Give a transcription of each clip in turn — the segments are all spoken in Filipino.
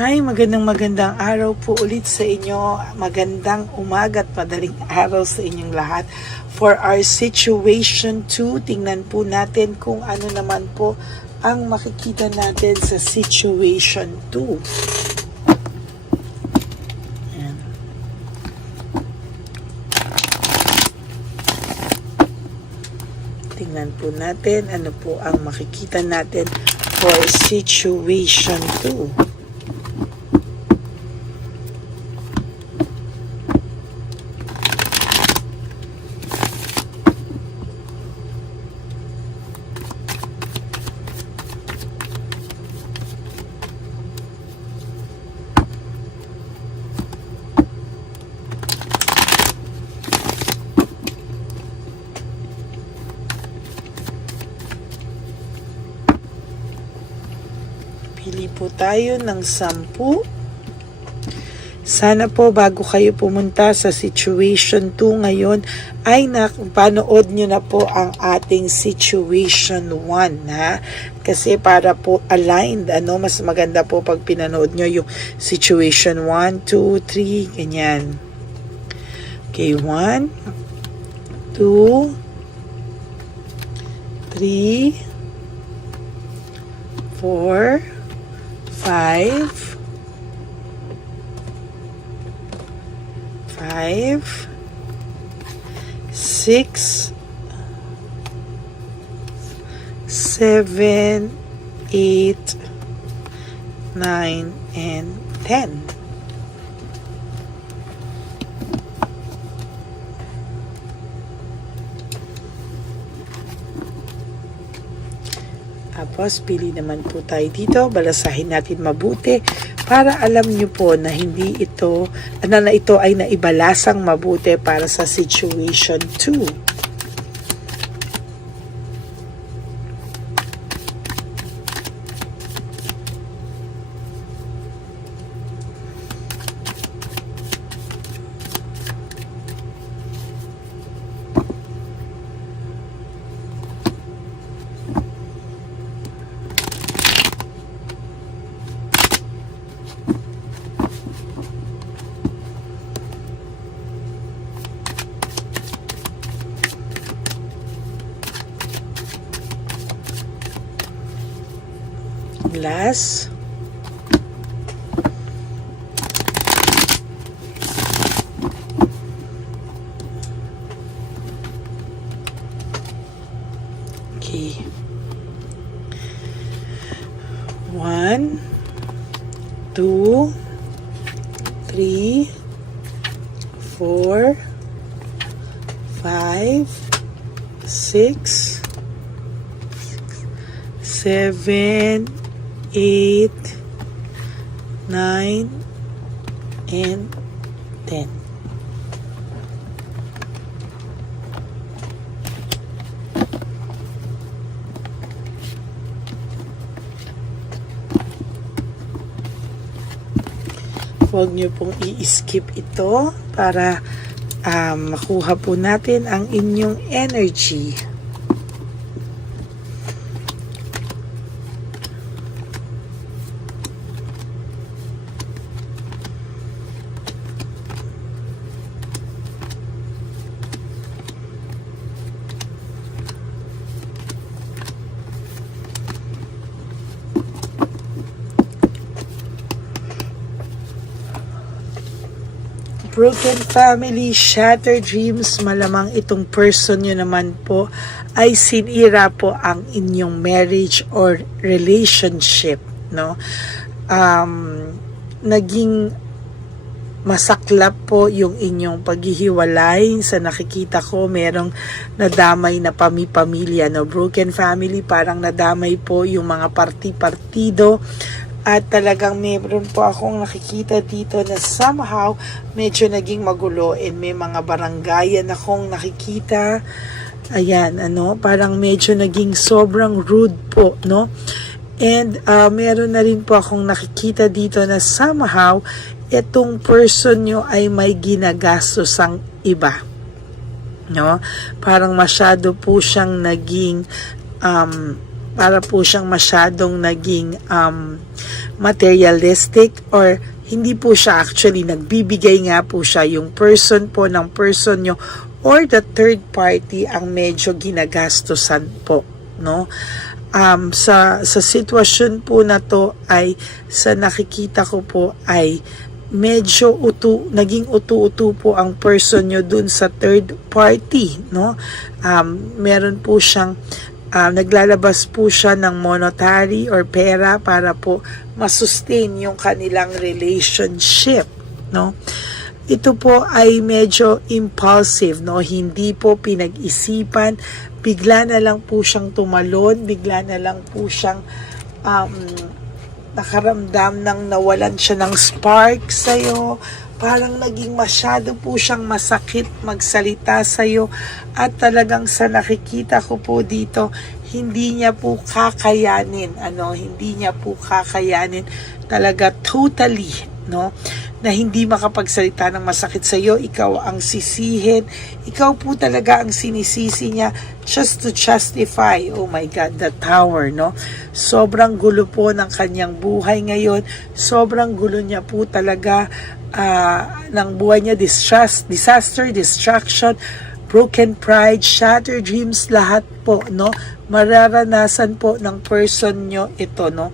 Hi, magandang araw po ulit sa inyo. Magandang umaga at madaling araw sa inyong lahat. For our situation 2, tingnan po natin kung ano naman po ang makikita natin sa situation 2. Ayan. Tingnan po natin ano po ang makikita natin for situation 2. Pili po tayo ng 10. Sana po bago kayo pumunta sa situation 2 ngayon ay napanood nyo na po ang ating situation 1, ha? Kasi para po aligned, mas maganda po pag pinanood nyo yung situation 1, 2, 3, ganyan. Okay, 1, 2, 3, 4, 5, 6, 7, 8, 9, and 10. Tapos, pili naman po tayo dito. Balasahin natin mabuti para alam nyo po na hindi ito, na ito ay naibalasang mabuti para sa situation 2. Last. Okay. 1, 2, 3, 4, 5, 6, 7, 8, 9, and 10. Huwag niyo pong i-skip ito para makuha po natin ang inyong energy. Broken family, shattered dreams, malamang itong person nyo naman po ay sinira po ang inyong marriage or relationship, no? Naging masaklap po yung inyong paghihiwalay. Sa nakikita ko, merong nadamay na pamilya, no? Broken family, parang nadamay po yung mga parti-partido. At talagang meron po akong nakikita dito na somehow medyo naging magulo and may mga barangayan akong nakikita. Ayan, parang medyo naging sobrang rude po, no? And meron na rin po akong nakikita dito na somehow itong person nyo ay may ginagastos ang iba, no? Parang masyado po siyang naging para po siyang masyadong naging materialistic, or hindi po siya actually nagbibigay, nga po siya yung person po ng person nyo or the third party ang medyo ginagastusan po, no? Sa sitwasyon po na to ay, sa nakikita ko po ay medyo naging utu-utu po ang person nyo dun sa third party, no? Meron po siyang naglalabas po siya ng monetary or pera para po masustain yung kanilang relationship, no? Ito po ay medyo impulsive, no? Hindi po pinag-isipan, bigla na lang po siyang tumalon, bigla na lang po siyang nakaramdam ng nawalan siya ng spark sa'yo, parang naging masyado po siyang masakit magsalita sa'yo, at talagang sa nakikita ko po dito, hindi niya po kakayanin, hindi niya po kakayanin talaga totally, no? Na hindi makapagsalita ng masakit sa iyo, ikaw ang sisihin, ikaw po talaga ang sinisisi niya just to justify. Oh my God, the tower, no? Sobrang gulo po ng kanyang buhay ngayon, sobrang gulo niya po talaga ng buhay niya, disaster, distraction, broken pride, shattered dreams, lahat po, no? Mararanasan po ng person nyo ito, no?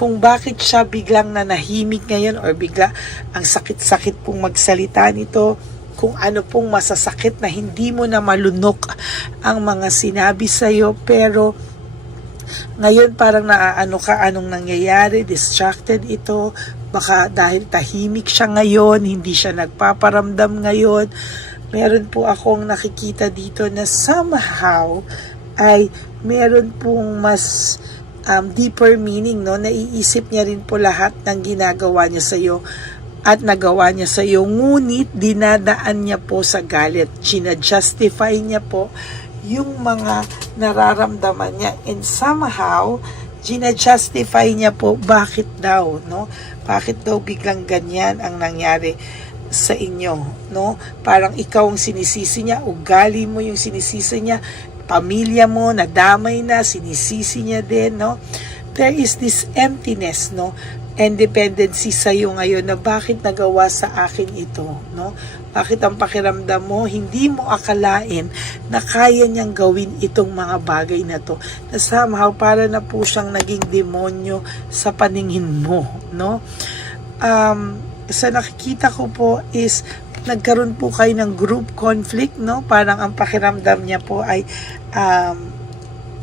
Kung bakit siya biglang nanahimik ngayon or bigla ang sakit-sakit pong magsalita nito, kung ano pong masasakit na hindi mo na malunok ang mga sinabi sa'yo, pero ngayon parang naaano ka, anong nangyayari, distracted ito, baka dahil tahimik siya ngayon, hindi siya nagpaparamdam ngayon. Meron po akong nakikita dito na somehow ay meron pong mas deeper meaning, no? Naiisip niya rin po lahat ng ginagawa niya sa iyo at nagawa niya sa iyo, ngunit dinadaan niya po sa galit, justify niya po yung mga nararamdaman niya, and somehow justify niya po bakit daw, no? Bakit daw biglang ganyan ang nangyari sa inyo, no? Parang ikaw ang sinisisi niya, ugali mo yung sinisisi niya, pamilya mo, nadamay na, sinisisi niya din, no? There is this emptiness, no? And dependency sa iyo ngayon na bakit nagawa sa akin ito, no? Bakit ang pakiramdam mo, hindi mo akalain na kaya niyang gawin itong mga bagay na to. Na somehow, para na po siyang naging demonyo sa paningin mo, no? Sa nakikita ko po is, nagkaroon po kayo ng group conflict, no? Parang ang pakiramdam niya po ay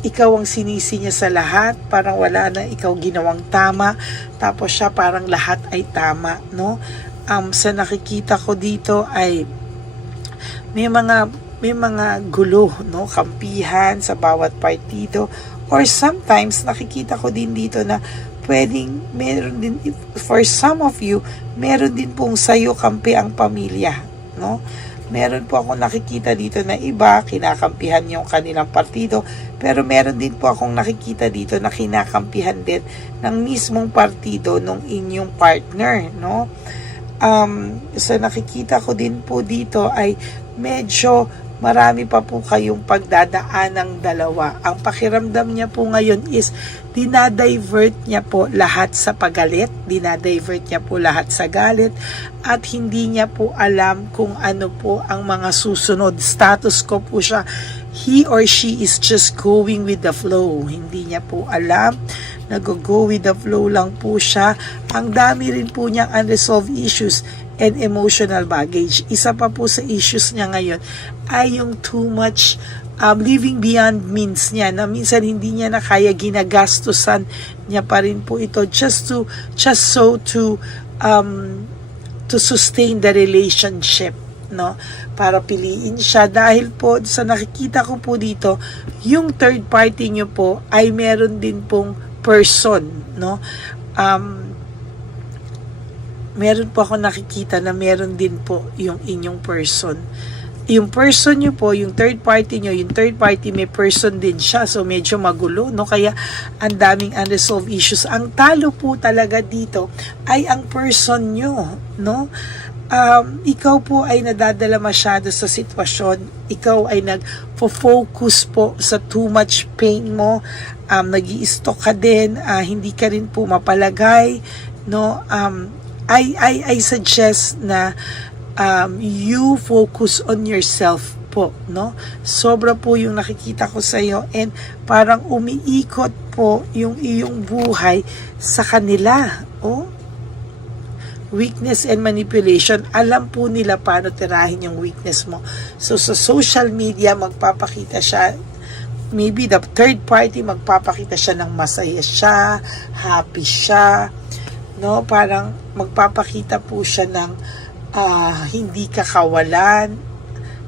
ikaw ang sinisi niya sa lahat, parang wala na ikaw ginawang tama, tapos siya parang lahat ay tama, no? Sa nakikita ko dito ay may mga gulo, no? Kampihan sa bawat partido, or sometimes nakikita ko din dito na pwedeng meron din, for some of you, meron din pong sayo kampi ang pamilya, no? Meron po akong nakikita dito na iba, kinakampihan yung kanilang partido, pero meron din po akong nakikita dito na kinakampihan din ng mismong partido ng inyong partner, no? Sa nakikita ko din po dito ay medyo marami pa po kayong pagdadaan ng dalawa. Ang pakiramdam niya po ngayon is dinadivert niya po lahat sa pagalit, dinadivert niya po lahat sa galit, at hindi niya po alam kung ano po ang mga susunod. Status ko po siya, he or she is just going with the flow. Hindi niya po alam, nag-go with the flow lang po siya. Ang dami rin po niyang unresolved issues and emotional baggage. Isa pa po sa issues niya ngayon ay yung too much living beyond means niya, na minsan hindi niya na kaya, ginagastusan niya pa rin po ito just to sustain the relationship, no? Para piliin siya, dahil po sa nakikita ko po dito, yung third party niyo po ay meron din pong person, no? Meron po ako nakikita na meron din po yung inyong person. Yung person nyo po, yung third party nyo, yung third party may person din siya. So medyo magulo, no? Kaya ang daming unresolved issues. Ang talo po talaga dito ay ang person nyo, no? ikaw po ay nadadala masyado sa sitwasyon, ikaw ay nag-focus po sa too much pain mo, nag-i-stock ka din, hindi ka rin po mapalagay, no? I suggest na you focus on yourself po, no? Sobra po yung nakikita ko sa iyo, and parang umiikot po yung iyong buhay sa kanila. Weakness and manipulation. Alam po nila paano tirahin yung weakness mo. So sa social media, magpapakita siya, maybe the third party, magpapakita siya ng masaya siya, happy siya, no? Parang magpapakita po siya ng hindi ka kawalan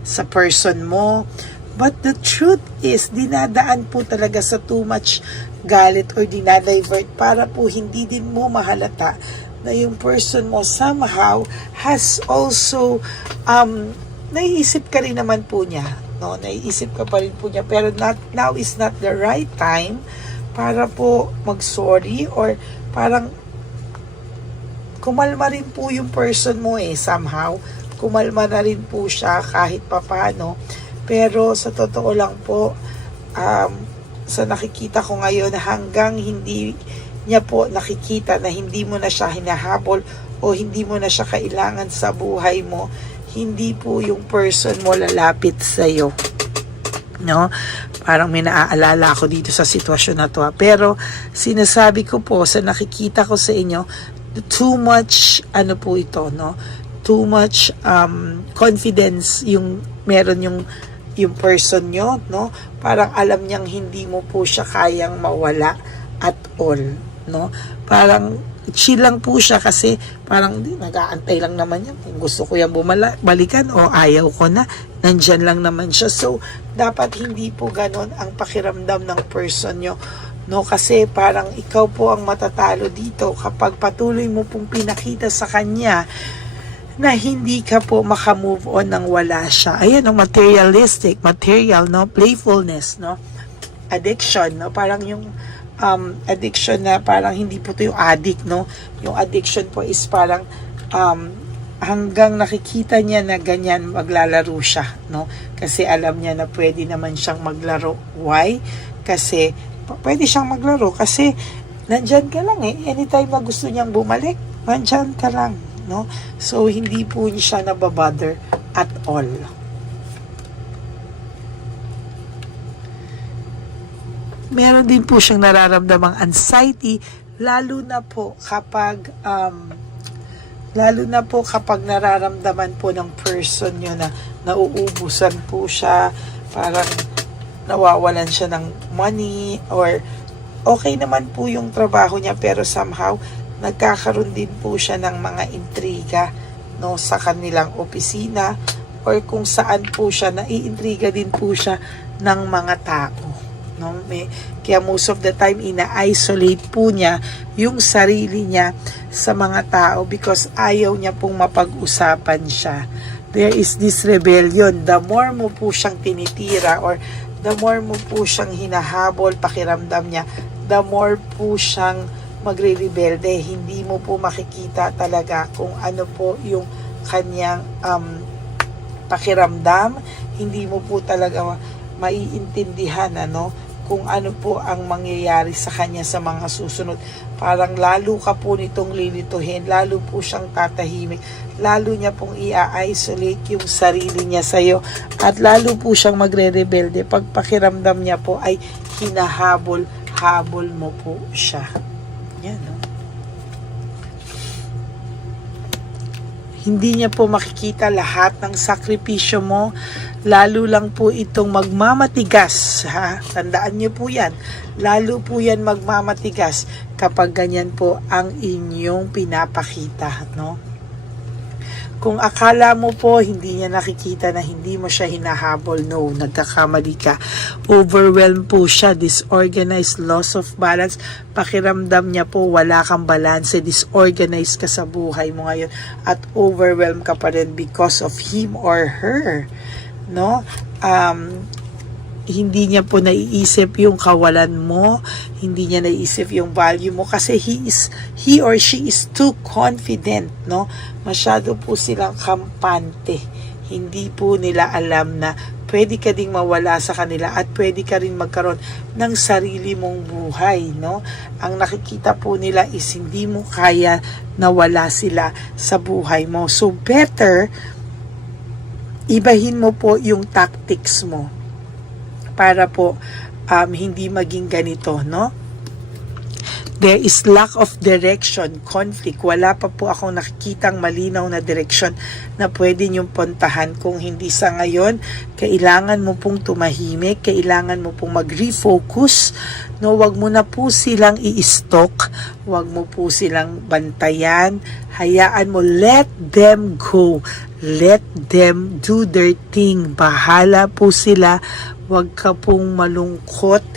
sa person mo. But the truth is, dinadaan po talaga sa too much galit or dinadivert para po hindi din mo mahalata na yung person mo somehow has also naiisip ka rin naman po niya, no? Naiisip ka pa rin po niya, pero now is not the right time para po mag-sorry, or parang kumalma rin po yung person mo somehow. Kumalma na rin po siya kahit papano. Pero sa totoo lang po, sa nakikita ko ngayon, hanggang hindi niya po nakikita na hindi mo na siya hinahabol o hindi mo na siya kailangan sa buhay mo, hindi po yung person mo lalapit sa iyo, no? Parang may naaalala ako dito sa sitwasyon na to, pero sinasabi ko po sa nakikita ko sa inyo, too much po ito, no? Too much confidence yung meron yung person nyo, no? Parang alam niyang hindi mo po siya kayang mawala at all, no? Parang chill lang po siya kasi parang nag-aantay lang naman niya kung gusto ko yan balikan o ayaw ko na, nandyan lang naman siya. So dapat hindi po ganon ang pakiramdam ng person nyo, no? Kasi parang ikaw po ang matatalo dito kapag patuloy mo pong pinakita sa kanya na hindi ka po makamove on nang wala siya. Ayan, no? Material, no? Playfulness, no? Addiction, no? Parang yung addiction na parang hindi po to yung addict, no? Yung addiction po is parang hanggang nakikita niya na ganyan, maglalaro siya, no? Kasi alam niya na pwede naman siyang maglaro. Why? Kasi pwede siyang maglaro kasi nandyan ka lang anytime na gusto niyang bumalik, nandyan ka lang, no? So hindi po siya nababother at all. Meron din po siyang nararamdamang anxiety, lalo na po kapag nararamdaman po ng person nyo na nauubusan po siya, parang nawawalan siya ng money, or okay naman po yung trabaho niya pero somehow nagkakaroon din po siya ng mga intriga, no, sa kanilang opisina, or kung saan po siya naiintriga din po siya ng mga tao, no? Kaya most of the time ina-isolate po niya yung sarili niya sa mga tao because ayaw niya pong mapag-usapan siya. There is this rebellion. The more mo po siyang tinitira or the more mo po siyang hinahabol, pakiramdam niya, the more po siyang magre-rebelde. Hindi mo po makikita talaga kung ano po yung kanyang pakiramdam. Hindi mo po talaga maiintindihan, kung ano po ang mangyayari sa kanya sa mga susunod. Parang lalo ka po nitong lilituhin, lalo po siyang tatahimik, lalo niya pong i-isolate yung sarili niya sa'yo, at lalo po siyang magre-rebelde pag pakiramdam niya po ay hinahabol-habol mo po siya. Yan, no? Hindi niya po makikita lahat ng sakripisyo mo, lalo lang po itong magmamatigas, ha? Tandaan niyo po yan. Lalo po yan magmamatigas kapag ganyan po ang inyong pinapakita, no? Kung akala mo po hindi niya nakikita na hindi mo siya hinahabol, no, nagkakamali ka. Overwhelmed po siya, disorganized, loss of balance. Pakiramdam niya po wala kang balance, disorganized ka sa buhay mo ngayon at overwhelmed ka pa rin because of him or her, no? hindi niya po naiisip yung kawalan mo, hindi niya naiisip yung value mo kasi he or she is too confident, no? Masyado po silang kampante. Hindi po nila alam na pwede ka ding mawala sa kanila at pwede ka rin magkaroon ng sarili mong buhay, no? Ang nakikita po nila is hindi mo kaya na wala sila sa buhay mo. So better ibahin mo po yung tactics mo para po hindi maging ganito, no? There is lack of direction, conflict. Wala pa po akong nakikitang malinaw na direksyon na pwede niyong puntahan. Kung hindi sa ngayon, kailangan mo pong tumahimik, kailangan mo pong mag-refocus. No, wag mo na po silang i-stalk, wag mo po silang bantayan. Hayaan mo, let them go. Let them do their thing. Bahala po sila. Wag ka pong malungkot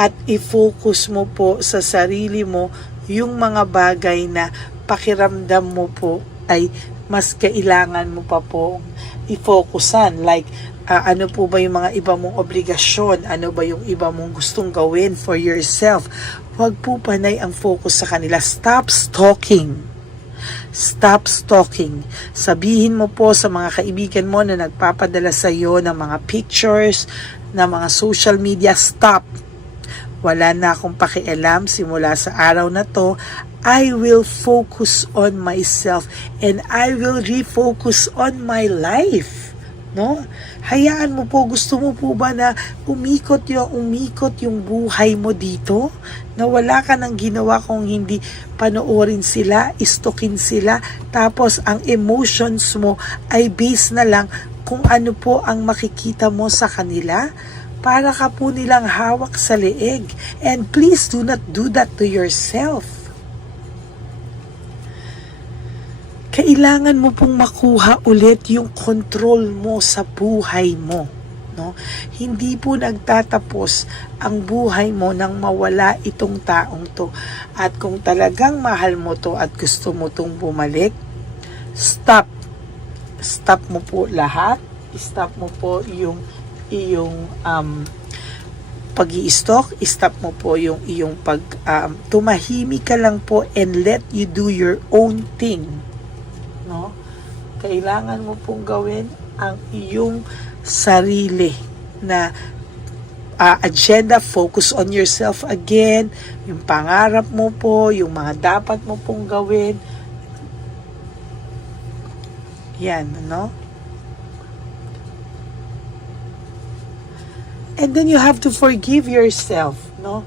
at i-focus mo po sa sarili mo yung mga bagay na pakiramdam mo po ay mas kailangan mo pa po i-focusan. Like, ano po ba yung mga iba mong obligasyon? Ano ba yung iba mong gustong gawin for yourself? Wag po panay ang focus sa kanila. Stop stalking. Stop stalking. Sabihin mo po sa mga kaibigan mo na nagpapadala sa iyo ng mga pictures, ng mga social media, stop. Wala na akong pakialam simula sa araw na to. I will focus on myself and I will refocus on my life. No? Hayaan mo po, gusto mo po ba na umikot yung buhay mo dito? Na wala ka nang ginawa kung hindi panoorin sila, istokin sila, tapos ang emotions mo ay based na lang kung ano po ang makikita mo sa kanila? Para ka po nilang hawak sa leeg. And please do not do that to yourself. Kailangan mo pong makuha ulit yung control mo sa buhay mo, no? Hindi po nagtatapos ang buhay mo nang mawala itong taong to. At kung talagang mahal mo to at gusto mo tong bumalik, stop. Stop mo po lahat. Stop mo po yung pag-i-stalk, stop mo po yung iyong tumahimik ka lang po and let you do your own thing. No? Kailangan mo pong gawin ang iyong sarili na agenda, focus on yourself again, yung pangarap mo po, yung mga dapat mo pong gawin. Yan, no? And then you have to forgive yourself, no?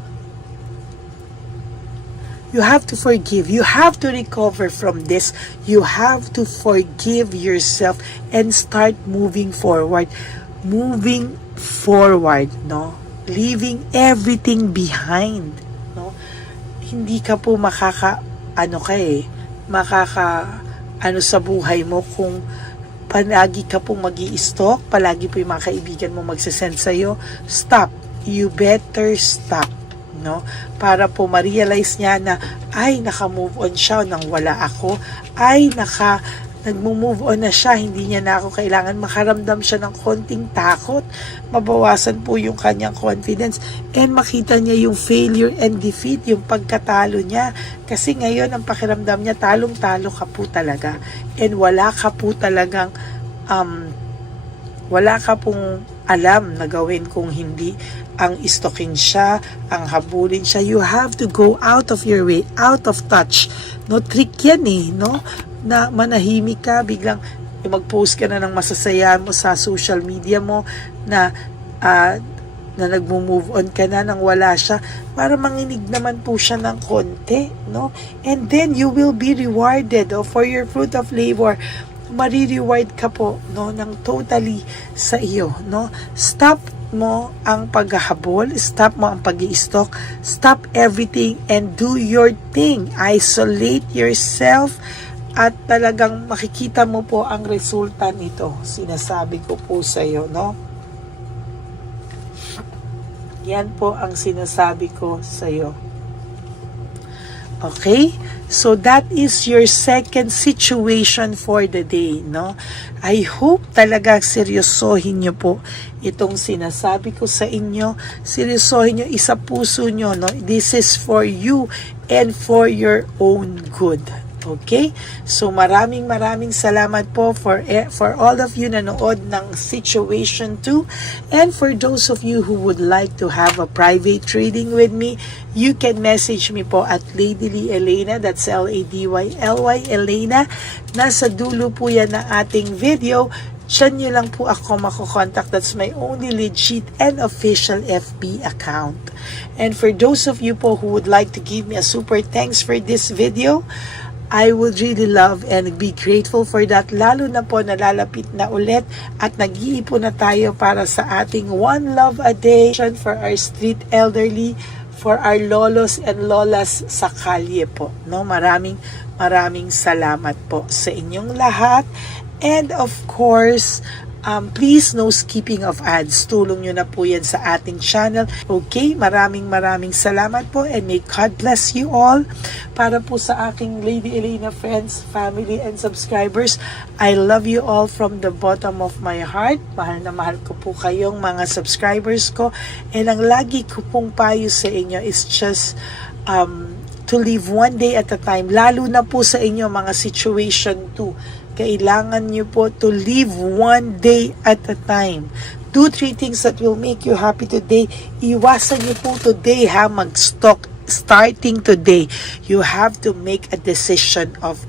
You have to forgive. You have to recover from this. You have to forgive yourself and start moving forward. Moving forward, no? Leaving everything behind, no? Hindi ka po makaka sa buhay mo kung palagi ka pong mag-i-stalk, palagi po yung mga kaibigan mo magsasend sa'yo. Stop. You better stop. No? Para po ma-realize niya na ay naka-move on siya nang wala ako, ay nag-move on na siya, hindi niya na ako kailangan, makaramdam siya ng konting takot, mabawasan po yung kanyang confidence, and makita niya yung failure and defeat, yung pagkatalo niya, kasi ngayon ang pakiramdam niya talong-talo ka po talaga, and wala ka po talagang wala ka pong alam na gawin kung hindi ang istokin siya, ang habulin siya. You have to go out of your way, out of touch. No, trick yan no? Na manahimik ka, biglang mag-post ka na ng masasaya mo sa social media mo na nag-move on ka na nang wala siya, para manginig naman po siya ng konti, no? And then you will be rewarded for your fruit of labor. Mari-reward ka po, no, ng totally sa iyo, no? Stop mo ang paghahabol, stop mo ang pag-i-stalk, stop everything and do your thing. Isolate yourself at talagang makikita mo po ang resulta nito. Sinasabi ko po sa iyo, no? Yan po ang sinasabi ko sa iyo. Okay? So that is your second situation for the day, no? I hope talaga seryosohin nyo po itong sinasabi ko sa inyo. Seryosohin nyo, isa puso nyo, no? This is for you and for your own good. Okay? So maraming salamat po for all of you na nanood ng Situation 2, and for those of you who would like to have a private reading with me, you can message me po at Lady Lee Elena, that's LADYLY Elena. Nasa dulo po yan ng ating video. Diyan nyo lang po ako makokontakt. That's my only legit and official FB account. And for those of you po who would like to give me a super thanks for this video, I would really love and be grateful for that, lalo na po nalalapit na ulit at nag-iipon na tayo para sa ating One Love a Day for our street elderly, for our lolos and lolas sa kalye po. No? Maraming salamat po sa inyong lahat. And of course, please no skipping of ads. Tulong nyo na po yan sa ating channel. Okay, maraming salamat po, and may God bless you all. Para po sa aking Lady Elena friends, family, and subscribers, I love you all from the bottom of my heart. Mahal na mahal ko po kayong mga subscribers ko. And ang lagi ko pong payo sa inyo is just to live one day at a time. Lalo na po sa inyo mga Situation 2. Kailangan nyo po to live one day at a time. Do 3 things that will make you happy today. Iwasan nyo po today mag-stock. Starting today, you have to make a decision of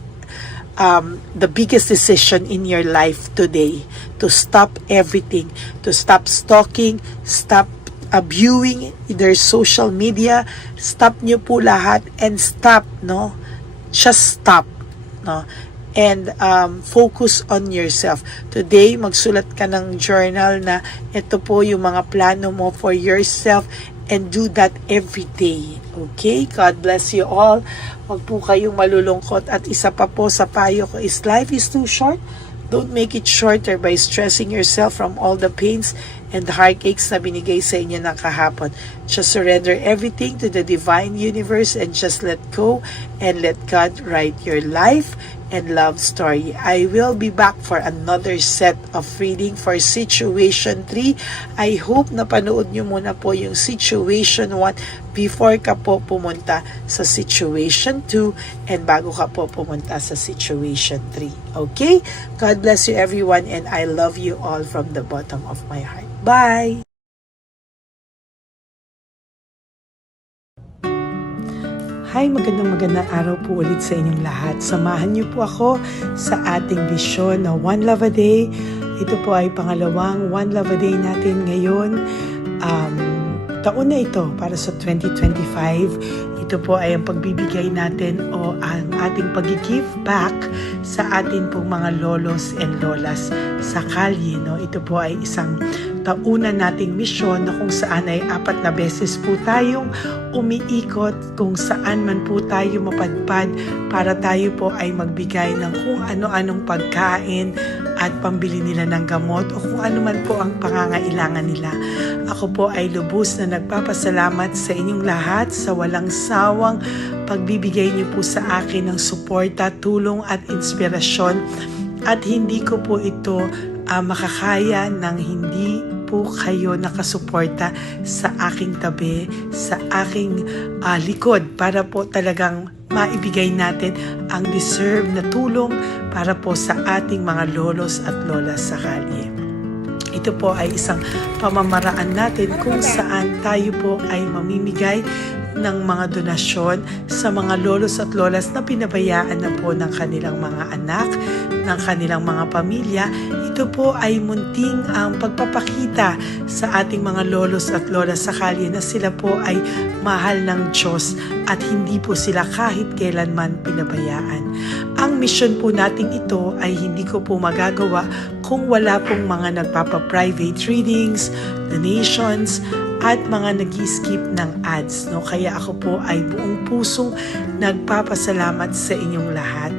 the biggest decision in your life today. To stop everything. To stop stalking. Stop viewing their social media. Stop nyo po lahat and stop, no? Just stop, no? And focus on yourself. Today, magsulat ka ng journal na ito po yung mga plano mo for yourself, and do that every day. Okay? God bless you all. Wag po kayong malulungkot. At isa pa po sa payo ko is, life is too short. Don't make it shorter by stressing yourself from all the pains and the heartaches na binigay sa inyo ng kahapon. Just surrender everything to the divine universe and just let go and let God write your life and love story. I will be back for another set of reading for Situation 3. I hope na panood nyo muna po yung Situation 1 before ka po pumunta sa Situation 2 and bago ka po pumunta sa Situation 3. Okay? God bless you everyone, and I love you all from the bottom of my heart. Bye! Hi, magandang araw po ulit sa inyong lahat. Samahan niyo po ako sa ating vision na One Love a Day. Ito po ay pangalawang One Love a Day natin ngayon. Taon na ito para sa 2025. Ito po ay ang pagbibigay natin o ang ating pag-give back sa atin pong mga lolos and lolas sa kalye. No? Ito po ay isang taunan nating misyon na kung saan ay 4 na beses po tayong umiikot kung saan man po tayo mapadpad para tayo po ay magbigay ng kung ano-anong pagkain at pambili nila ng gamot o kung ano man po ang pangangailangan nila. Ako po ay lubos na nagpapasalamat sa inyong lahat sa walang sawang pagbibigay niyo po sa akin ng suporta, tulong at inspirasyon, at hindi ko po ito makakaya ng hindi po kayo nakasuporta sa aking tabi, sa aking likod, para po talagang maibigay natin ang deserve na tulong para po sa ating mga lolos at lolas sa kalye. Ito po ay isang pamamaraan natin kung saan tayo po ay mamimigay ng mga donasyon sa mga lolos at lolas na pinabayaan na po ng kanilang mga anak, ng kanilang mga pamilya. Ito po ay munting ang pagpapakita sa ating mga lolos at lolas sa kalye na sila po ay mahal ng Diyos at hindi po sila kahit kailanman pinabayaan. Ang mission po nating ito ay hindi ko po magagawa kung wala pong mga nagpapa-private readings, donations, at mga nag-skip ng ads. No? Kaya ako po ay buong pusong nagpapasalamat sa inyong lahat.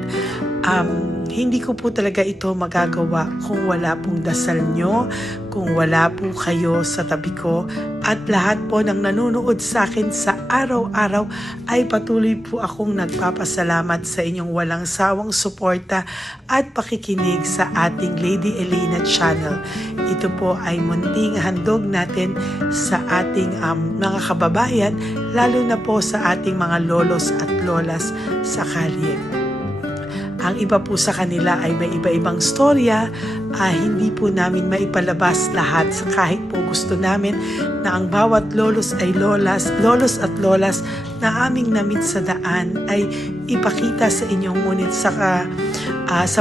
hindi ko po talaga ito magagawa kung wala pong dasal nyo, kung wala po kayo sa tabi ko, at lahat po ng nanonood sa akin sa araw-araw ay patuloy po akong nagpapasalamat sa inyong walang sawang suporta at pakikinig sa ating Lady Elena channel. Ito po ay munting handog natin sa ating mga kababayan, lalo na po sa ating mga lolos at lolas sa kalye. Ang iba po sa kanila ay may iba-ibang storya, hindi po namin maipalabas lahat kahit po gusto namin na ang bawat lolos at lolas na aming namit sa daan ay ipakita sa inyo, ngunit sa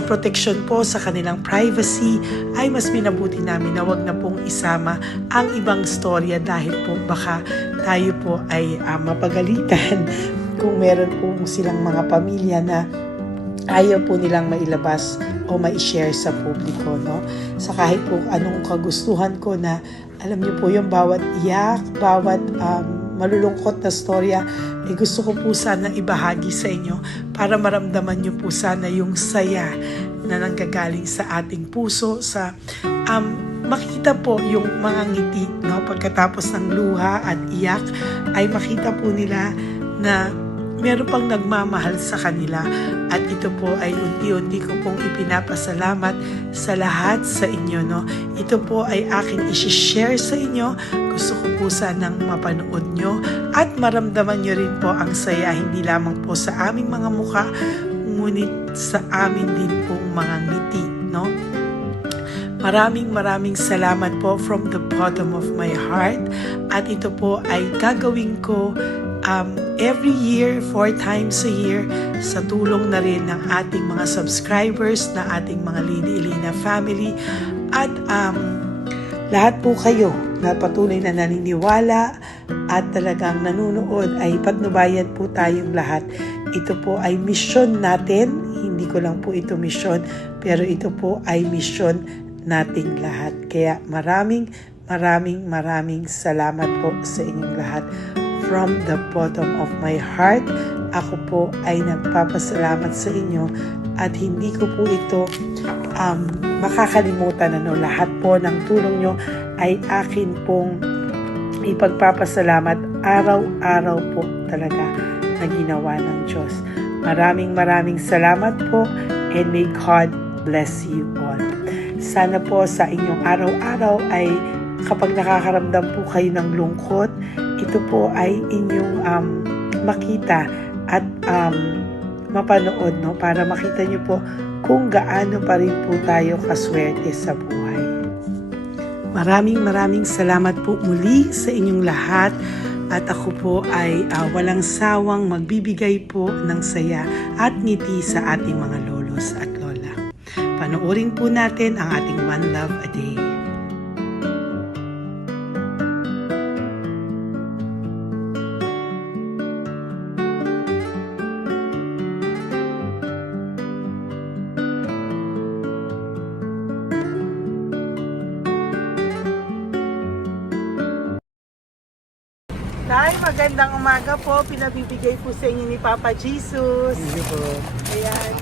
protection po sa kanilang privacy ay mas minabuti namin na wag na pong isama ang ibang storya dahil po baka tayo po ay mapagalitan kung meron po silang mga pamilya na ayaw po nilang mailabas o ma-share sa publiko, no? Sa kahit po anong kagustuhan ko na, alam niyo po yung bawat iyak, bawat malulungkot na storya, gusto ko po sana ibahagi sa inyo para maramdaman niyo po sana yung saya na nanggagaling sa ating puso, sa makita po yung mga ngiti, no? Pagkatapos ng luha at iyak ay makita po nila na meron pang nagmamahal sa kanila, at ito po ay unti-unti ko pong ipinapasalamat sa lahat sa inyo, no? Ito po ay aking i-share sa inyo. Gusto ko po sanang mapanood nyo at maramdaman nyo rin po ang saya, hindi lamang po sa aming mga mukha, ngunit sa amin din pong mga ngiti, no? Maraming salamat po from the bottom of my heart, at ito po ay gagawin ko every year, 4 times a year, sa tulong na rin ng ating mga subscribers, na ating mga Lady Elena family, at lahat po kayo na patuloy na naniniwala at talagang nanonood, ay patnubayan po tayong lahat. Ito po ay mission natin, hindi ko lang po ito mission, pero ito po ay mission nating lahat. Kaya maraming salamat po sa inyong lahat. From the bottom of my heart, ako po ay nagpapasalamat sa inyo, at hindi ko po ito makakalimutan. Lahat po ng tulong nyo ay akin pong ipagpapasalamat araw-araw po talaga na ginawa ng Diyos. Maraming salamat po, and may God bless you all. Sana po sa inyong araw-araw ay kapag nakakaramdam po kayo ng lungkot, ito po ay inyong makita at mapanood, no? Para makita nyo po kung gaano pa rin po tayo kaswerte sa buhay. Maraming salamat po muli sa inyong lahat, at ako po ay walang sawang magbibigay po ng saya at ngiti sa ating mga lolos at lola. Panoorin po natin ang ating One Love a Day. Nay, magandang umaga po. Pinabibigay po sa inyo ni Papa Jesus. Thank you po. Ayan.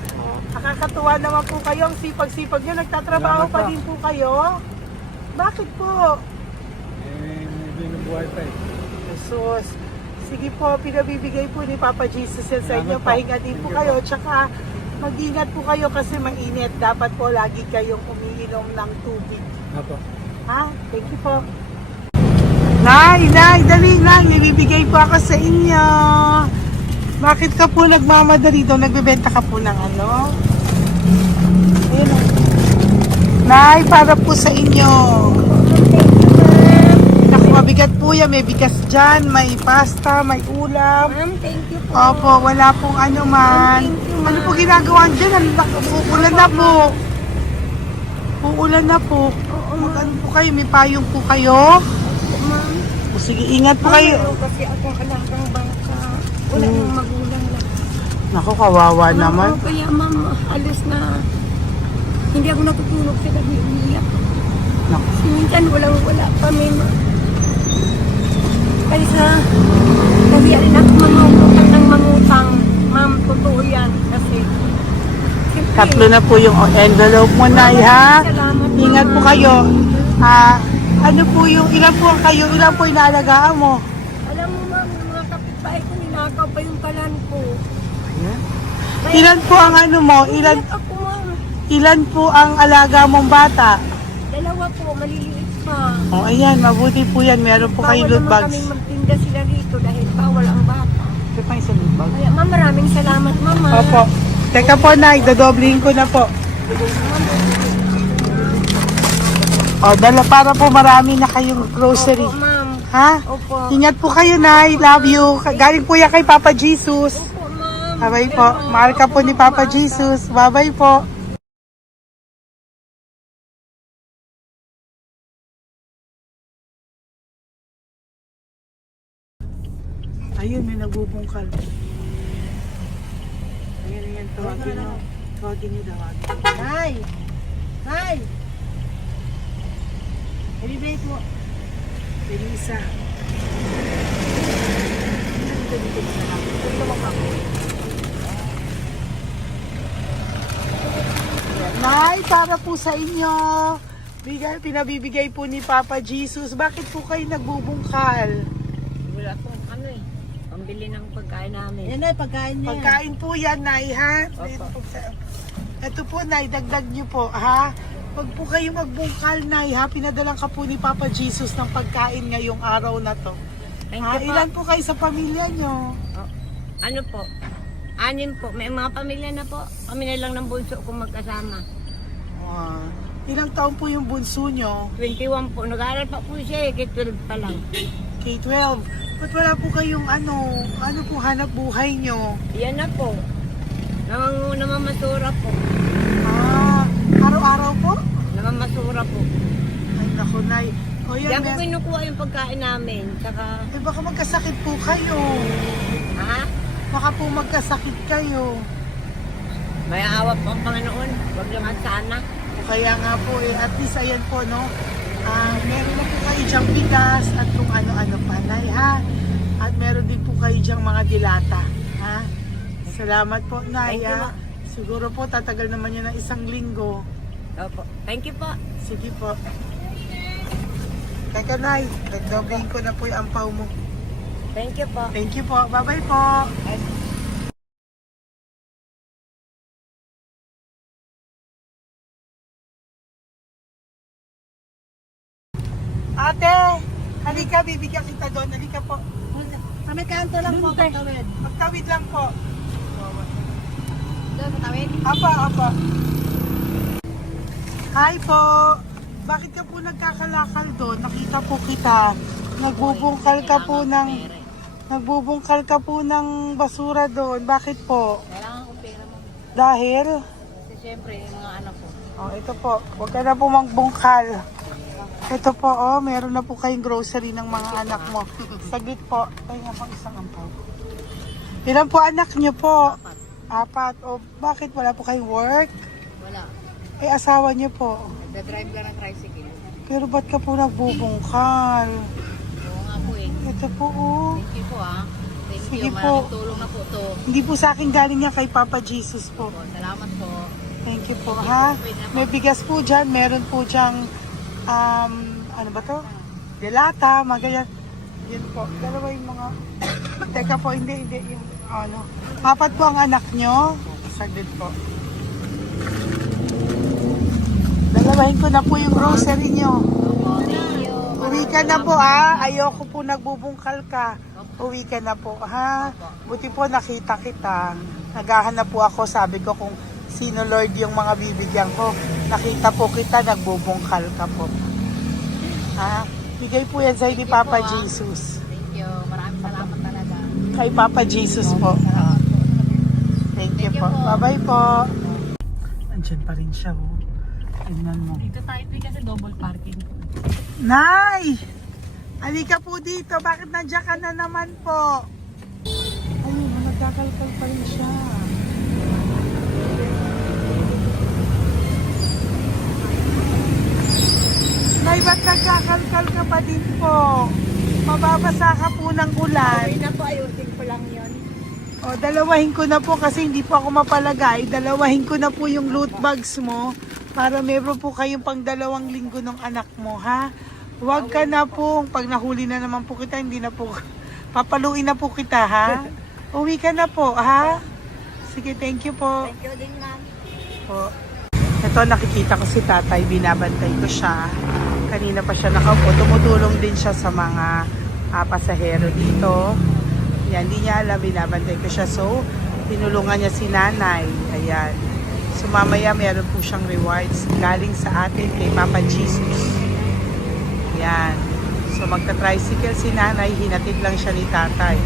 Nakakatuwa naman po kayo. Ang sipag-sipag nyo. Nagtatrabaho pa din po kayo. Bakit po? Medyo nabuhay pa eh. Jesus. Sige po, pinabibigay po ni Papa Jesus yan sa inyo. Pahinga din po kayo. Tsaka mag-ingat po kayo kasi mainit. Dapat po lagi kayong umiinom ng tubig. Apo. Ha? Thank you po. Nay, dali na. Nilibigay po ako sa inyo. Bakit ka po nagmamadali daw? Nagbebenta ka po ng ano? Ayun. Nay, para po sa inyo. Naku, mabigat po yan. May bigas dyan, may pasta, may ulam. Ma'am, thank you po. Opo, wala pong ano man. Thank you, ma'am. Ano po ginagawa dyan? Uulan na po. Uulan na po. Mag-ano po kayo? May payong po kayo? Ma'am, O, sige, ingat po kayo. kasi akong alagang bangka. Wala nang magulang na. Naku, kawawa naman. Oo, kaya ma'am, halos na hindi ako natutulog sa gabi umiyak. Naku. Kasi minsan wala kami. Kaysa nahiya rin ako mangutang ng mangutang. Ma'am, totoo yan. Kasi Tatlo na po yung envelope mo, Nay, ha? Salamat, Ingat po Mama. kayo. Ano po yung, ilan po kayo, ilan po inaalagaan mo? Alam mo, ma'am, yung mga kapitbahay ko, ninakaw pa yung kalan ko. Ilan po ang ano mo, ilan, Iyak ako, ma'am. ilan po ang alaga mong bata? Dalawa po, maliliit pa. O, ayan, mabuti po yan. Meron po kayo loot Bawal naman bags. kaming magtinda sila rito dahil bawal ang bata. Ito pa yung sa loot bag. Kaya, ma'am, maraming salamat, mama. Opo. Teka po, Nay, dodoblihin ko na po. O, dala para po marami na kayong grocery. Opo, ma'am. Ha? Opo. Ingat po kayo, Nay. Love you. Galing po yan kay Papa Jesus. Opo, ma'am. Bye-bye po. Mahal ka po ni Papa Jesus. Bye-bye po. Ayun, may nagbubungkal. Ayan, ayan. Tawagin mo. Tawagin niyo daw. Nay! Nay! Ibibigay mo. Elisa. Nay, para po sa inyo. Pinabibigay po ni Papa Jesus. Bakit po kayo nagbubungkal? Wala po, ano eh. Pambili ng pagkain namin. Yan ay pagkain niya. Pagkain po yan, Nay, ha? Ito po, Nay, dagdag niyo po, ha? Huwag po kayo magbungkal, Nay, ha? Pinadalang ka po ni Papa Jesus ng pagkain ngayong araw na to. Thank Ha? you po. Ilan po kayo sa pamilya nyo? Ano po? 6 po. May mga pamilya na po. Kami na lang ng bunso kung magkasama. Ilang taon po yung bunso nyo? 21 po. Nag-aaral pa po siya eh. K-12 pa lang. K-12. Ba't wala po kayong ano po hanap buhay nyo? Yan na po. Namamasura po. Araw-araw po? Namamasura po. Ay, naku, Nay. O yan, Diyan ko kinukuha yung pagkain namin. Saka, baka magkasakit po kayo. ha? Baka po magkasakit kayo. May awa po ang Panginoon. Huwag naman sana. O kaya nga po at least ayan po, no? Meron na po kayo diyang bigas at kung ano-ano pa, Nay, ha? At meron din po kayo diyang mga dilata, ha? Salamat po, Nay, Thank you, ha? Ma. Siguro po tatagal naman yan ng 1 linggo. Opo. Thank you po. Sige po. Teka, Nay, nagdobling ko na po yung ampaw mo. Thank you po. Thank you po. Bye-bye po. Ate, halika, bibigyan kita doon. Halika po. Sa may kanto lang po, patawid. Magtawid lang po. Doon, patawid. Apa. Hi po. Bakit ka po nagkakalakal doon? Nakita po kita. Nagbubungkal ka po ng basura doon. Bakit po? Kailangan ko pera mo. Dahil? Kasi syempre, yung mga anak ko. Oh, ito po. Huwag ka na po magbungkal. Ito po, oh, meron na po kayong grocery ng mga anak mo. Saglit po. Ay, nga pang isang ampaw. Ilan po anak niyo po? 4. O, bakit wala po kayong work? Wala. Eh, asawa niyo po. Nagda-drive ka ng tricycle. Pero ba't ka po nagbubungkal? Oo nga po eh. Ito po, oh. Thank you po ah. Thank Sige you. po. Maraming tulong na po to. Hindi po sa akin galing niya kay Papa Jesus po. Po, salamat po. Thank you po, ha? May bigas po dyan. Meron po dyan, ano ba to? Delata, magayan. Yun po. Dalawa yung mga... Teka po, hindi. Yung, 4 po ang anak nyo. Saglit po. Dalawahin ko na po yung grocery nyo. Uwi ka na po, ha? Ayoko po nagbubungkal ka. Uwi ka na po, ha? Buti po nakita kita. Naghahanap po ako, sabi ko kung sino Lord yung mga bibigyan ko. Nakita po kita, nagbubungkal ka po. Ha? Bigay po yan sa'yo ni Papa Jesus. Thank you. Maraming salamat talaga. Kay Papa Jesus po. Thank you po. Bye-bye po. Andyan pa rin siya, oh. Tingnan mo. Dito tayo kasi double parking. Nay! Halika po dito. Bakit nandiyan ka na naman po? Ayun, nagkakalkal pa rin siya. Nay, ba't nagkakalkal ka pa din po? Mababasa ka po ng ulan. Okay na po. Ayusin ko lang yun. O, dalawahin ko na po kasi hindi po ako mapalagay. Dalawahin ko na po yung loot bags mo para meron po kayong pang 2 linggo ng anak mo, ha? Huwag ka na po, pag nahuli na naman po kita, hindi na po, papaluin na po kita, ha? Uwi ka na po, ha? Sige, thank you po. Thank you din, ma'am. Po. Ito, nakikita ko si tatay, binabantay ko siya. Kanina pa siya nakaupo, tumutulong din siya sa mga pasahero dito. Yan, hindi niya alam, binabantay ko siya. So, tinulungan niya si nanay. Ayan. So, mamaya meron po siyang rewards galing sa atin kay Papa Jesus. Ayan. So, magta-tricycle si nanay, hinatid lang siya ni tatay.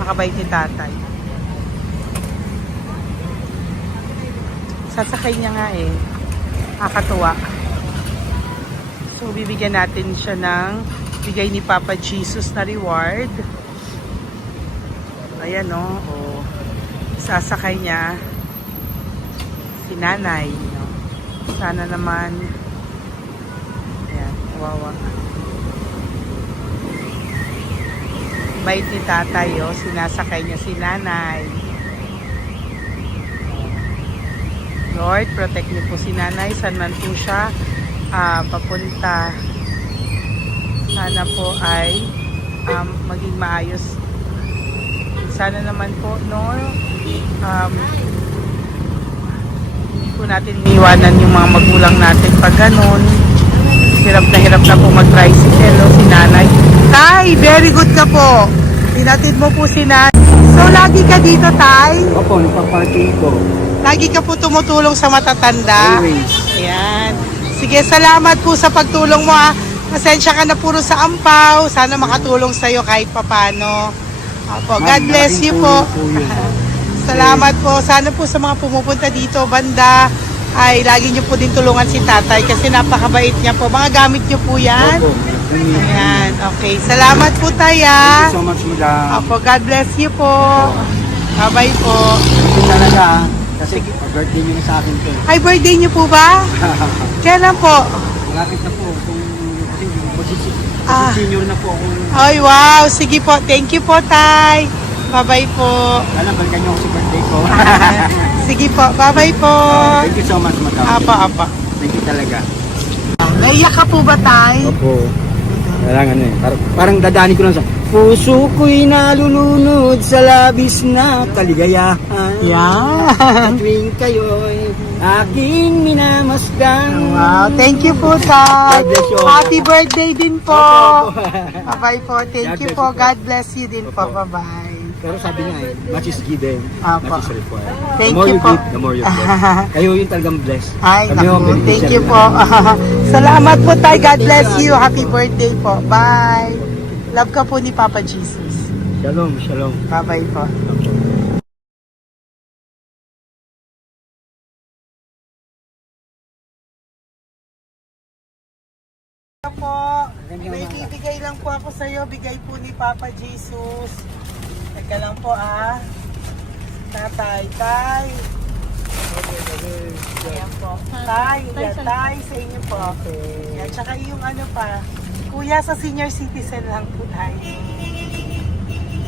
Makabait ni tatay. Sasakay niya nga eh. Nakakatuwa. So, bibigyan natin siya ng bigay ni Papa Jesus na reward. Ayan o. Oh. Sasakay niya si nanay. No? Sana naman. Ayan. Wawa. Bait ni tatay o. Sinasakay niya si nanay. Lord, protect niyo po si nanay. Saan man po siya papunta. Sana po ay maging maayos. Sana naman po, no, hindi po natin iwanan yung mga magulang natin pag ganun. Hirap na po mag-tricycle, no, si nanay. Tay, very good ka po. Pinatid mo po si nanay. So, lagi ka dito, Tay? Opo, nagpa-parking ko. Lagi ka po tumutulong sa matatanda. Always. Ayan. Sige, salamat po sa pagtulong mo, ha. Pasensya ka na puro sa ampaw. Sana makatulong sa'yo kahit papano. Opo, God bless you po. Salamat po. Sana po sa mga pumupunta dito, banda, ay lagi niyo po din tulungan si tatay kasi napakabait niya po. Mga gamit niyo po yan. Opo. Ayan, okay. Salamat po tayo. Thank you so much, madam. Opo, God bless you po. Bye-bye po. Ito talaga, kasi birthday niyo na sa akin to. Ay, birthday niyo po ba? Kailan po? Malapit na po. Ah. Kasi senior na po ako. Ay, wow. Sige po. Thank you po, Tay. Bye-bye po. Sana balikan niyo ako sa birthday ko. Sige po. Bye-bye po. Thank you so much, madam. Apa. Thank you talaga. Naiyak ka po ba, Tay? Opo. Kailangan eh. Parang dadaanin ko lang sa puso ko'y nalulunod sa labis na kaligayahan. Yan. Tuwing kayo'y aking minamasdan. Wow. Thank you po, Tay. God bless you. Happy birthday din po. Opo. Bye-bye po. Thank God you bless po. you po. God bless you din po. Opo. Bye-bye. Pero sabi niya eh, much is given, Opo. much is required. Thank The more you you po. give, the more you get. Kayo yung talagang blessed. Ay, Kami yung naku. Thank beneficiary you na. po. Salamat po, Tay. God bless you. Happy birthday po. Bye. Love ka po ni Papa Jesus. Shalom, shalom. Bye-bye po. Po, may bibigay lang po ako sa iyo, bigay po ni Papa Jesus. Teka lang po Tatay, Tay. Ayan po. Tay, yan, Tay, sa inyo po. Yan, tsaka yung ano pa, Kuya sa senior citizen lang po, Tay.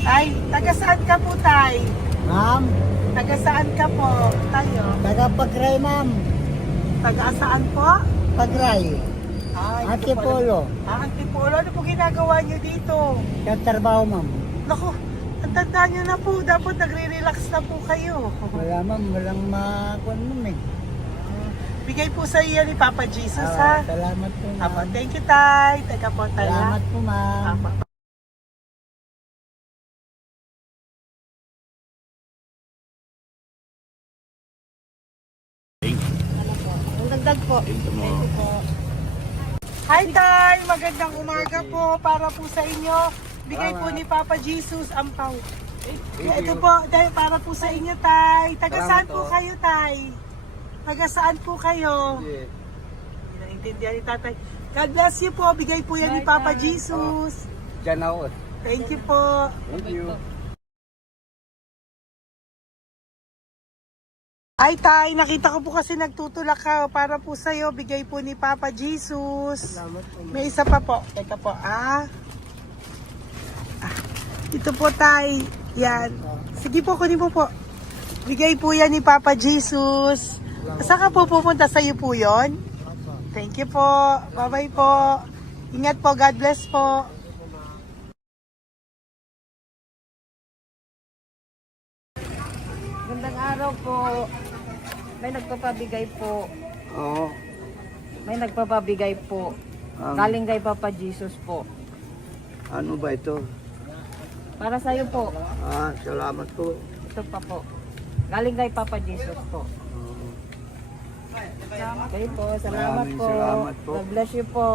Tay, taga saan ka po, Tay? Ma'am, Taga saan ka po, tayo? taga-Pagray ma'am. Taga saan po? Pagray. Ay, Antipolo. Antipolo, ano po ginagawa niyo dito? Nagtrabaho ma'am. Naku, ang tanda nyo na po. Dapat nagre-relax na po kayo. Wala ma'am, walang makuha ma'am eh. Bigay po sa iyo ni Papa Jesus, ha? Salamat po Apo, ma'am. thank you, Tay. Teka po, Tay, ha? Salamat po ma'am. Apo. Ang dagdag po. Thank you po. Hi, Tay! Magandang umaga po para po sa inyo. Bigay po ni Papa Jesus ang pau. Ito po, Tay, para po sa inyo, Tay. Taga saan po kayo, Tay? Taga saan po kayo? Hindi naintindihan ni Tatay. God bless you po. Bigay po yan ni Papa Jesus. Diyan ako. Thank you po. Thank you. Ay, Tay, nakita ko po kasi nagtutulak ka para po sa'yo. Bigay po ni Papa Jesus. May isa pa po. Teka po, Ito po tay. Yan. Sige po, kunin po po. Bigay po yan ni Papa Jesus. Saan ka po pupunta? Sa'yo po yon? Thank you po. Bye-bye po. Ingat po. God bless po. Gandang araw po. May nagpapabigay po. Oo. May nagpapabigay po. Galing kay Papa Jesus po. Ano ba ito? Para sa iyo po. Salamat po. Ito pa po. Galing kay Papa Jesus po. Okay po. Salamat Maraming po. salamat po. God bless you po.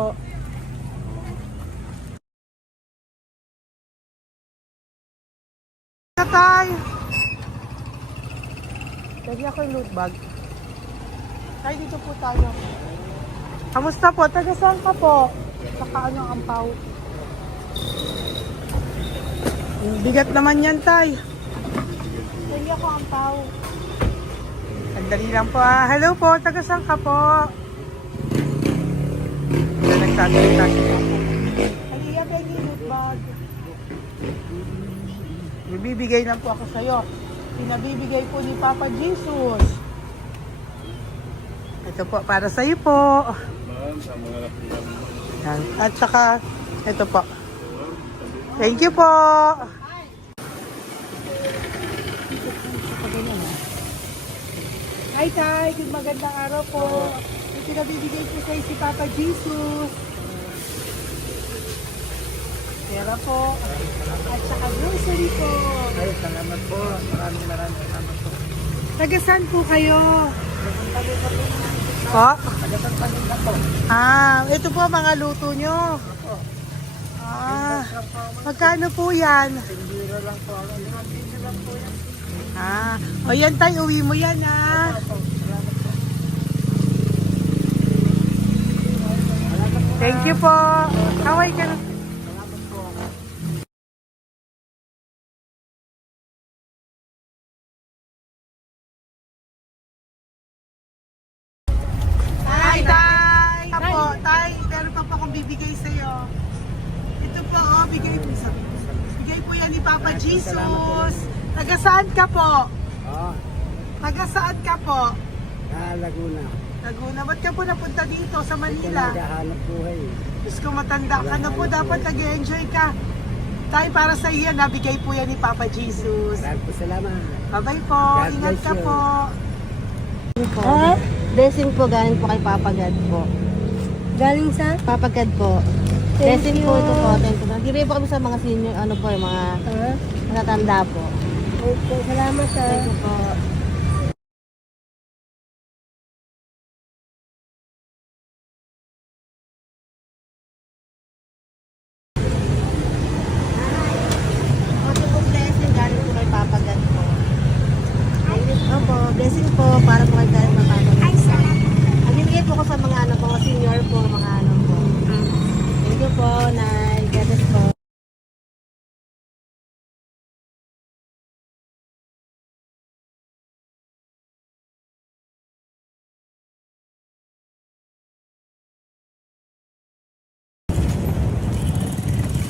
Tay! Lagi ako yung loot bag. Tay, dito po tayo. Kamusta po? Taga saan ka po? Saka ano ang ampaw? Bigat naman yan, Tay. Lagi ako ampaw. Sandali lang po ah. Hello po, taga saan ka po? Nagsasalita si Papa. Halika, Benny, loot bag. Bibigay lang po ako sa'yo. Pinabibigay po ni Papa Jesus. Ito po, para sa'yo po. Yan. At saka, ito po. Thank you po. Hi, Tay. Good magandang araw po. May pinabibigay po sa'yo si Papa Jesus. Pera po. At saka grocery po. Ay, salamat po. Maraming salamat po. Taga saan po kayo? Po? Ito po mga luto nyo. Magkano po yan? O yan tayo, uwi mo yan Thank you po. Kaway ka na. Hi, Tay! Apo, Tay, meron pa po akong bibigay sa'yo. Ito po, bigay po yan ni Papa Jesus. Taga saan ka po? Taga saan ka po? Laguna. Laguna. Ba't ka po napunta dito sa Manila? Naghahanap buhay. Diyos ko, matanda ka na po. Dapat nag-enjoy ka. Tay, para sa iyo, nabigay po yan ni Papa Jesus. Maraming po salamat. Bye-bye po. God Ingat bless ka you. po. Blessing po galing po kay Papa God po. Galing sa? Papa God po. Blessing po ito po. Thank you. Nagdiray po kami sa mga senior, ano po, yung mga matatanda po. Okay, salamat sa. Thank you po. Ito po blessing galing po kay Papa God po. Opo, blessing po para po kay galing Papa God. Ay, salamat. Ang binigay po ko sa mga ano po, mga senior po, mga ano po. Thank you po, Nay. God bless po.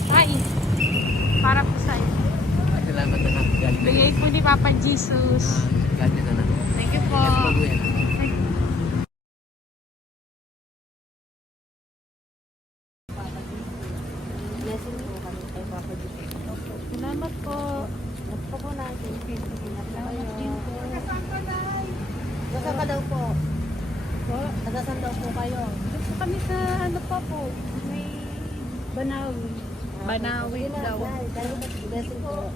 Ay, para po sa'yo. Salamat na. Bigay po ni Papa Jesus. Gati na. Thank you po. Blessing po kami kay Papa Jesus. Salamat po. Gusto po natin. Salamat din po. Nasaan ka daw po? Po. Nasaan daw po kayo? Gusto kami sa ano pa po. May Banawi. Banawi daw. Blessing po.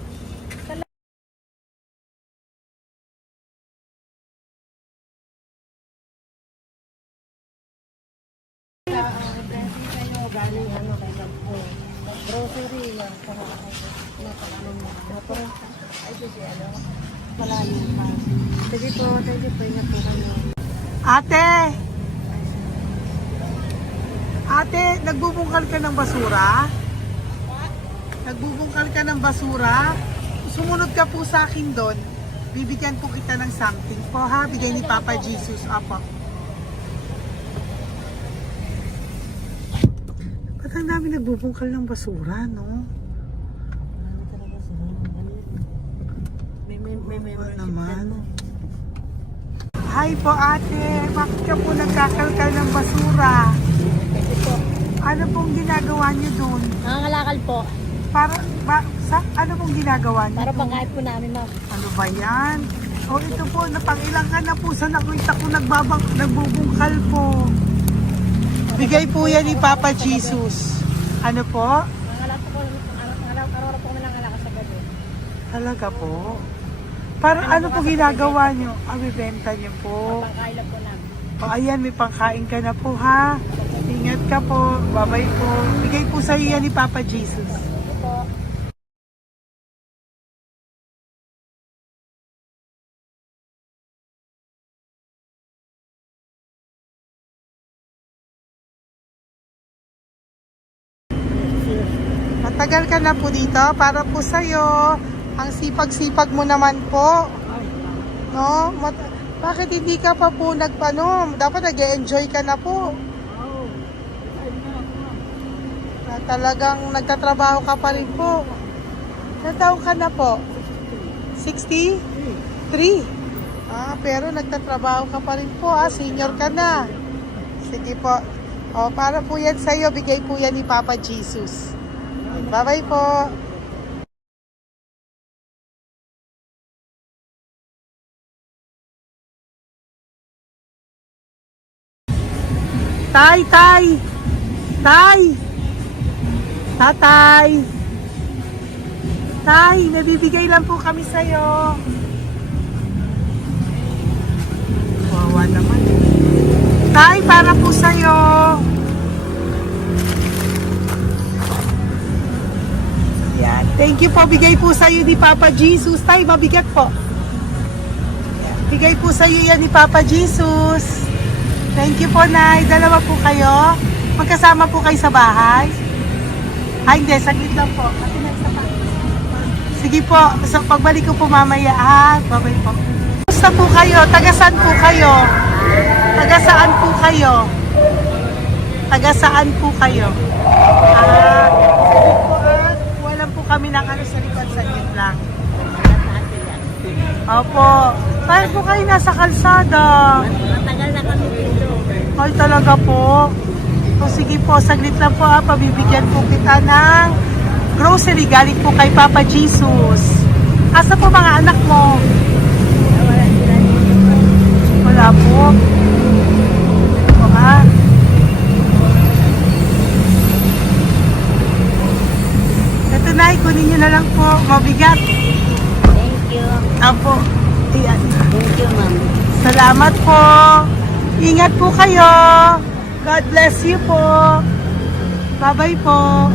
Blessing kayo. Galing ano kay God po. Grocery. Yan. Saka napakano mo. Ay, sige ano. Malalim pa. Sige po. Thank you po. Ingat po kayo. Ate! Ate, nagbubungkal ka ng basura? Nagbubungkal ka ng basura? Sumunod ka po sa akin doon. Bibigyan po kita ng something po ha. Bigay ni Papa Jesus. Apo. Ba't ang dami nagbubungkal ng basura, no? Marami talaga may membership naman. dyan. Hi po ate, bakit ka po nagkakalkal ng basura? Kasi po, Ano pong ginagawa niyo dun? nangangalakal po. Ano pong ginagawa niyo? Para pangkait po namin, ma'am. Ano ba yan? O ito po, napangilang ka na po sa nakita ko nagbubungkal po. Bigay po yan ni Papa Jesus. Ano po? Nangangalakal po, araw-araw po kami nangangalakal sa gabi. Talaga po? Para ano po ginagawa niyo? Bibenta niyo po. Pangkain lang po namin. O ayan, may pangkain ka na po ha. Ingat ka po. Bye-bye po. Bigay po sa iyo yan ni Papa Jesus. Ito po. Matagal ka na po dito. Para po sa'yo. Ang sipag-sipag mo naman po. No? Bakit hindi ka pa po nagpanom? Dapat nag-enjoy ka na po. Na talagang nagtatrabaho ka pa rin po. Ilang taon ka na po? 63? Pero nagtatrabaho ka pa rin po. Senior ka na. Sige po. Para po yan sa'yo. Bigay po yan ni Papa Jesus. Bye-bye po. Tay! Tatay! Tay, nabibigay lang po kami sa'yo. Wawa naman. Tay, para po sa'yo. Yan. Thank you po. Bigay po sa'yo ni Papa Jesus. Tay, mabigat po. Yan. Bigay po sa'yo yan ni Papa Jesus. Thank you po, Nay. Dalawa po kayo. Magkasama po kayo sa bahay. Hindi. Saglit lang po. Sige po. So, pagbalik ko po mamaya, Bye-bye po. Kumusta po kayo? Taga-saan po kayo? Taga-saan po kayo? Taga-saan po kayo? Saglit po, Walang po kami ng sa likod. Saglit lang. Opo. Bakit po kayo nasa kalsada? Matagal na kami dito. Ay, talaga po. So, sige po, saglit lang po pabibigyan po kita ng grocery galing po kay Papa Jesus. Asa po mga anak mo? Wala po. O Ito na, kunin nyo na lang po. Mabigat. Thank you. Apo. Ayan. Thank you, ma'am. Salamat po. Ingat po kayo. God bless you po. Bye-bye po.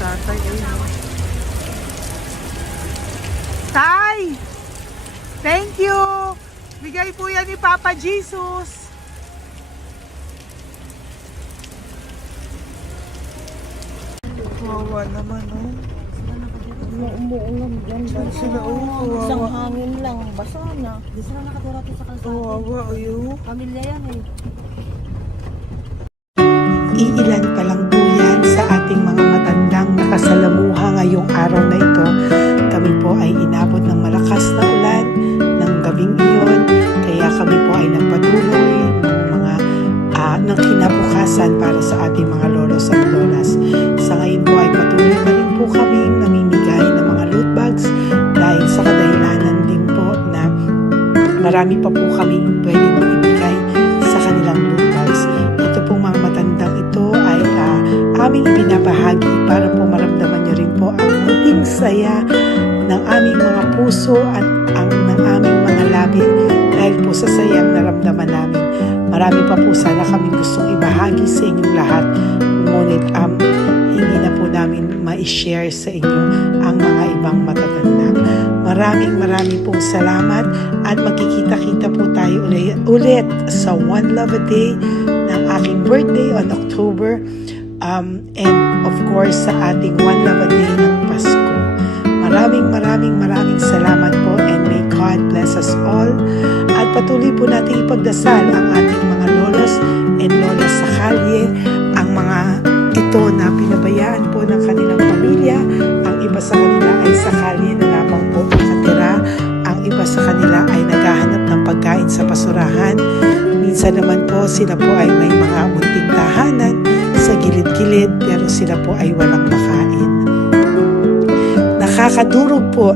Tatay, Tay! Thank you! Bigay po yan ni Papa Jesus. Wawa naman, Umuulan dyan. Saan sila, Isang wawa. hangin lang. Basa na. Di sila nakatira sa kalsada. Wawa, Pamilya yan eh. Iilan pa lang po yan sa ating mga matandang nakasalamuha ngayong araw na ito. Kami po ay inabot ng malakas na ulan ng gabing iyon. Kaya kami po ay nagpatuloy ng kinabukasan para sa ating mga lolos at lolas. Sa ngayon po ay patuloy pa rin po kami namimigay ng mga loot bags dahil sa kadahilanan din po na marami pa po kami pwedeng maibigay sa kanilang loot bags. Ito pong mga matandang ito ay aming ibinabahagi para po maramdaman nyo rin po ang munting saya ng aming mga puso at ng aming mga labi dahil po sa sayang naramdaman namin. Marami pa po sana kaming gustong ibahagi sa inyong lahat, ngunit hindi na po namin ma-share sa inyo ang mga ibang matatanda. Maraming pong salamat at magkikita-kita po tayo ulit sa One Love a Day ng aking birthday on October and of course sa ating One Love a Day ng Pasko. Maraming salamat po and may God bless us all. At patuloy po natin ipagdasal ang ating mga lolos and lolas sa kalye, ang mga ito na pinabayaan po ng kanilang pamilya. Ang iba sa kanila ay sa kalye na lamang po nakatira. Ang iba sa kanila ay naghahanap ng pagkain sa basurahan. Minsan naman po sila po ay may mga munting tahanan sa gilid-gilid pero sila po ay walang makain. Nakakadurog po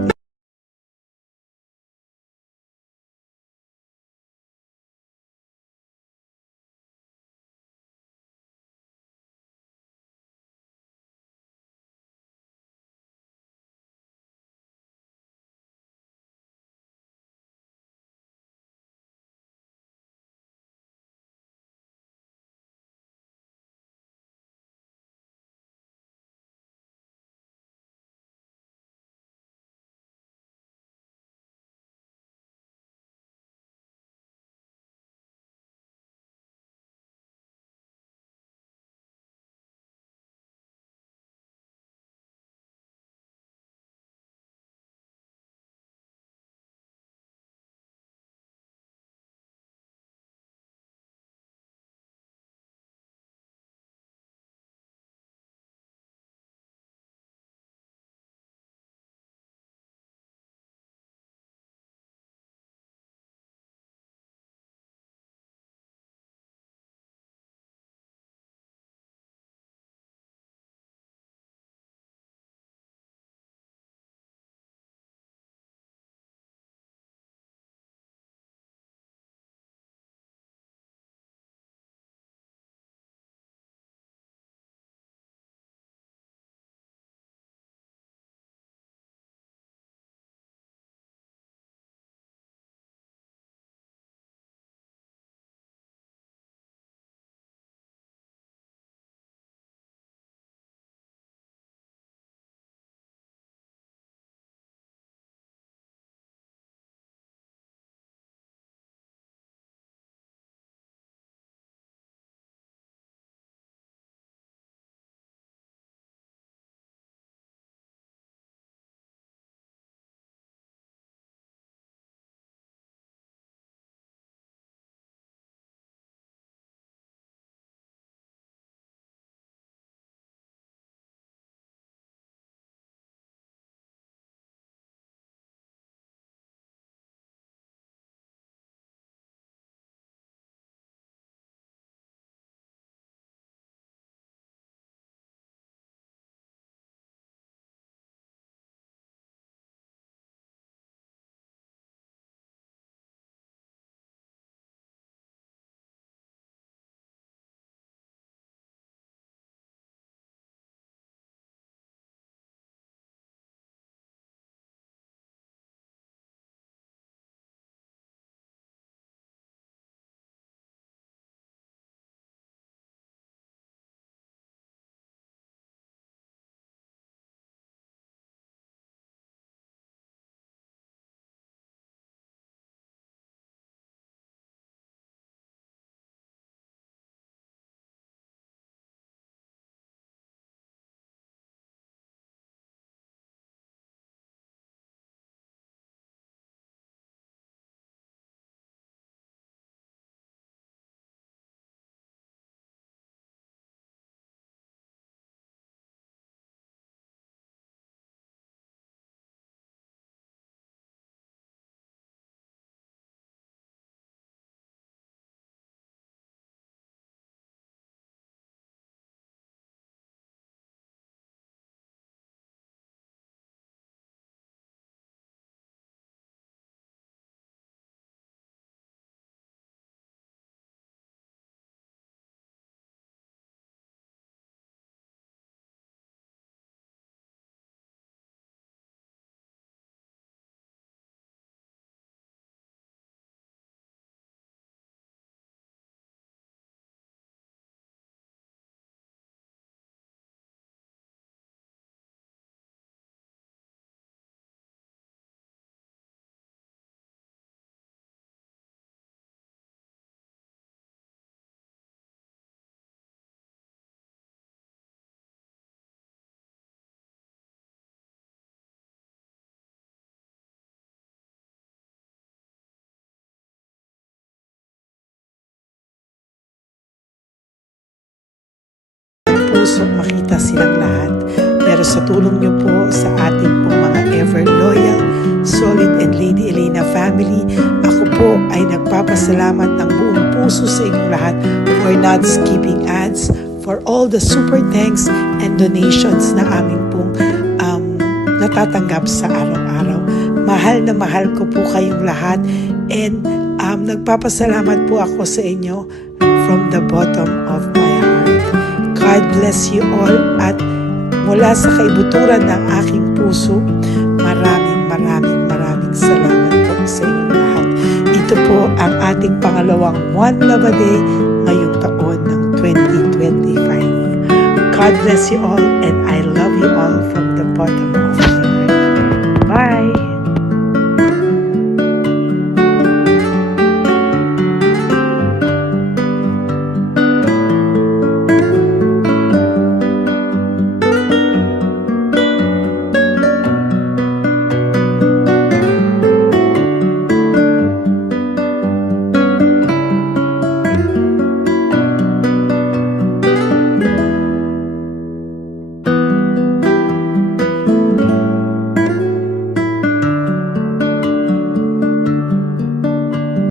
puso makita silang lahat. Pero sa tulong niyo po sa ating pong mga ever loyal, solid and Lady Elena family, ako po ay nagpapasalamat ng buong puso sa inyong lahat for not skipping ads, for all the super thanks and donations na aming pong natatanggap sa araw-araw. Mahal na mahal ko po kayong lahat, and nagpapasalamat po ako sa inyo from the bottom of my heart. God bless you all, at mula sa kaibuturan ng aking puso, maraming salamat po sa inyong lahat. Ito po ang ating pangalawang One Love a Day ngayong taon ng 2025. God bless you all, and I love you all from the bottom of